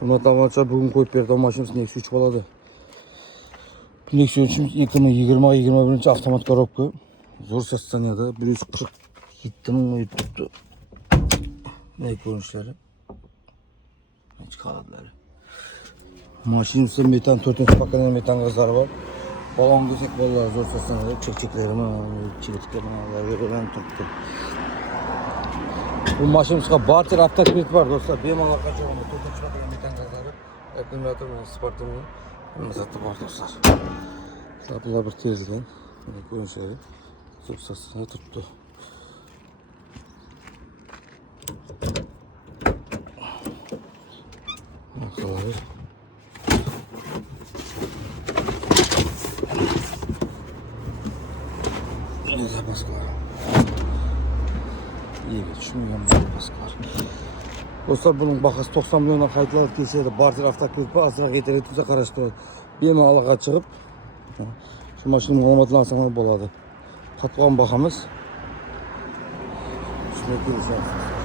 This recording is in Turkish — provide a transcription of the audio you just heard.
Hurmatli bugün koyup berdi maşinamiz Nexia 3 boladı. Nexia 3'ümüz 2020-21 avtomat коробка. Zor satsaniyada 147 ming tuttu. Ne ko'rinishlari? Chiqaradilar. Mashinamizda metan 4-chi pakana metan gazlari bor. Balon kesak bolalar zor satsaniyada chekcheklarimi, chigitlarimi turibdi. Bu mashinamizga barter avtokredit bor do'stlar. Bemalol qachon 4-chi pakana metan gazlari, akkumulyator bilan sportini sotib bor do'stlar. Saplar bir tezgan. Mana ko'rinishlari. Zor satsaniyada turibdi. Bakalım. Ne baskılar. İyi bir düşünmüyorum baskılar. Dostlar bunun bakası 90 milyona kayıtlar geçerdi. Barter avtokredit azırak yeterli tuza karıştırdı. Bir malağa çıkıp şu maşının olmadığını alsanlar boladı. Tatlığa bakamız. Şuna görüşürüz.